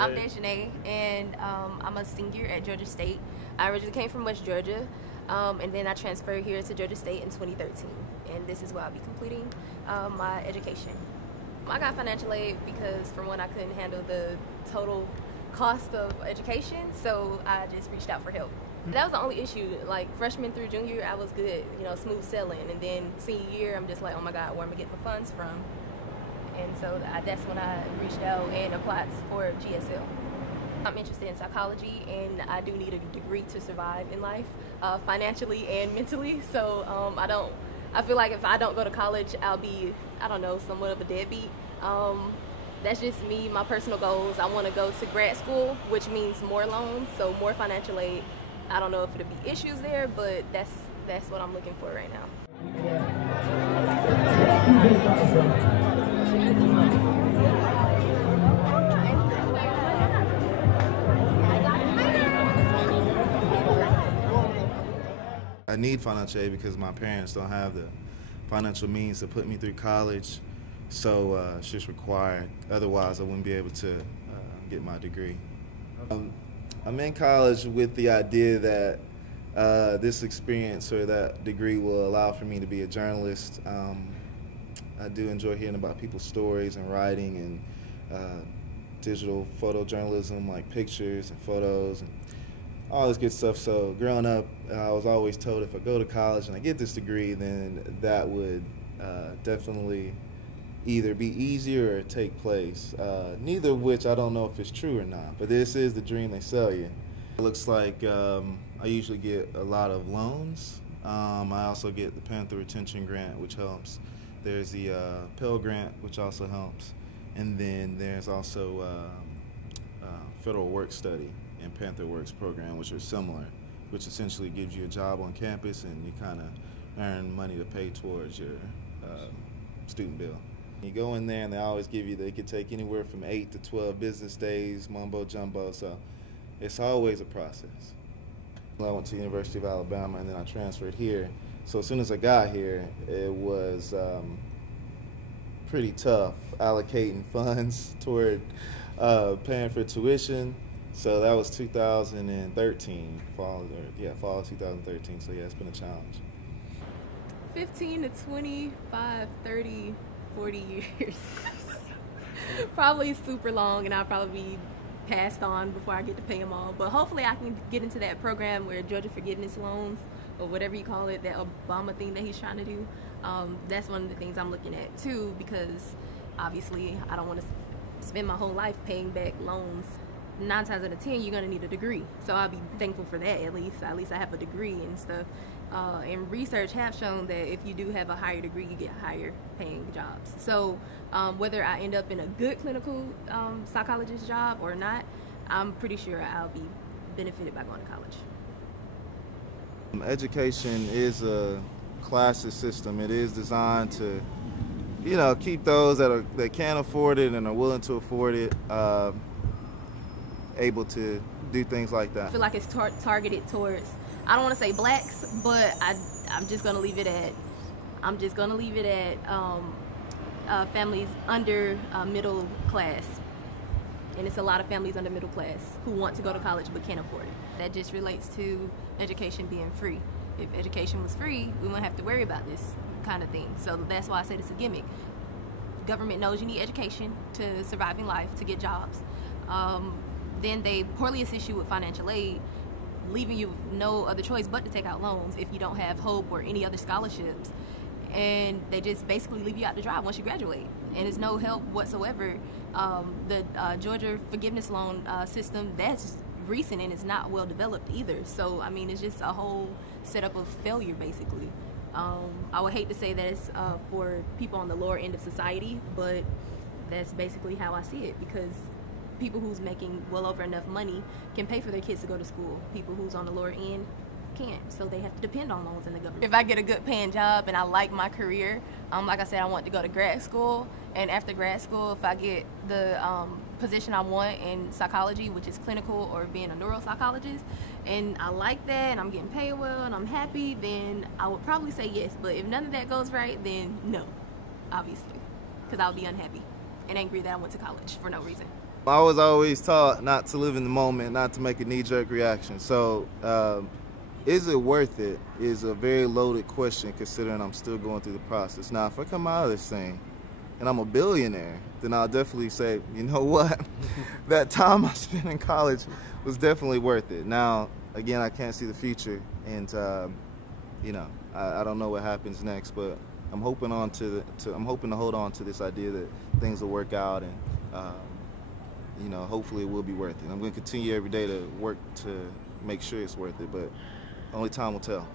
I'm Dejanae, and I'm a senior at Georgia State. I originally came from West Georgia, and then I transferred here to Georgia State in 2013, and this is where I'll be completing my education. I got financial aid because, for one, I couldn't handle the total cost of education, so I just reached out for help. That was the only issue. Like, freshman through junior year, I was good, smooth sailing, and then senior year, I'm just like, oh my God, where am I getting the funds from? And so that's when I reached out and applied for GSL. I'm interested in psychology, and I do need a degree to survive in life, financially and mentally. So I feel like if I don't go to college, I'll be, somewhat of a deadbeat. That's just me, my personal goals. I want to go to grad school, which means more loans, so more financial aid. I don't know if it'll be issues there, but that's what I'm looking for right now. I need financial aid because my parents don't have the financial means to put me through college, so it's just required. Otherwise, I wouldn't be able to get my degree. I'm in college with the idea that this experience or that degree will allow for me to be a journalist. I do enjoy hearing about people's stories and writing and digital photojournalism, like pictures and photos and all this good stuff. So growing up, I was always told if I go to college and I get this degree, then that would definitely either be easier or take place. Neither of which I don't know if it's true or not, but this is the dream they sell you. It looks like I usually get a lot of loans. I also get the Panther Retention Grant, which helps. There's the Pell Grant, which also helps. And then there's also Federal Work Study and Panther Works program, which are similar, which essentially gives you a job on campus and you kind of earn money to pay towards your student bill. You go in there and they could take anywhere from 8 to 12 business days, mumbo jumbo, so it's always a process. I went to the University of Alabama and then I transferred here. So as soon as I got here, it was pretty tough allocating funds toward paying for tuition. So that was 2013, fall of 2013. So yeah, it's been a challenge. 15 to 25, 30, 40 years. Probably super long, and I'll probably be passed on before I get to pay them all. But hopefully I can get into that program where Georgia Forgiveness Loans, or whatever you call it, that Obama thing that he's trying to do. That's one of the things I'm looking at too, because obviously I don't want to spend my whole life paying back loans. 9 times out of 10, you're gonna need a degree. So I'll be thankful for that. At least I have a degree and stuff. And research have shown that if you do have a higher degree, you get higher paying jobs. So whether I end up in a good clinical psychologist job or not, I'm pretty sure I'll be benefited by going to college. Education is a classist system. It is designed to, keep those that can afford it and are willing to afford it able to do things like that. I feel like it's targeted towards, I don't want to say blacks, but I'm just gonna leave it at families under middle class. And it's a lot of families under middle class who want to go to college but can't afford it. That just relates to education being free. If education was free, we wouldn't have to worry about this kind of thing. So that's why I said it's a gimmick. Government knows you need education to survive in life, to get jobs. Then they poorly assist you with financial aid, leaving you with no other choice but to take out loans if you don't have HOPE or any other scholarships. And they just basically leave you out to dry once you graduate. And there's no help whatsoever. The Georgia Forgiveness Loan system, that's recent and it's not well developed either. So, I mean, it's just a whole setup of failure, basically. I would hate to say that it's for people on the lower end of society, but that's basically how I see it, because people who's making well over enough money can pay for their kids to go to school. People who's on the lower end can't, so they have to depend on loans in the government. If I get a good paying job and I like my career, like I said, I want to go to grad school, and after grad school, if I get the position I want in psychology, which is clinical or being a neuropsychologist, and I like that and I'm getting paid well and I'm happy, then I would probably say yes. But if none of that goes right, then no, obviously, because I'll be unhappy and angry that I went to college for no reason. I was always taught not to live in the moment, not to make a knee-jerk reaction. So, is it worth it is a very loaded question considering I'm still going through the process. Now, if I come out of this thing and I'm a billionaire, then I'll definitely say, you know what, that time I spent in college was definitely worth it. Now, again, I can't see the future, and you know, I don't know what happens next, but I'm hoping I'm hoping to hold on to this idea that things will work out, and you know, hopefully it will be worth it. I'm going to continue every day to work to make sure it's worth it, but only time will tell.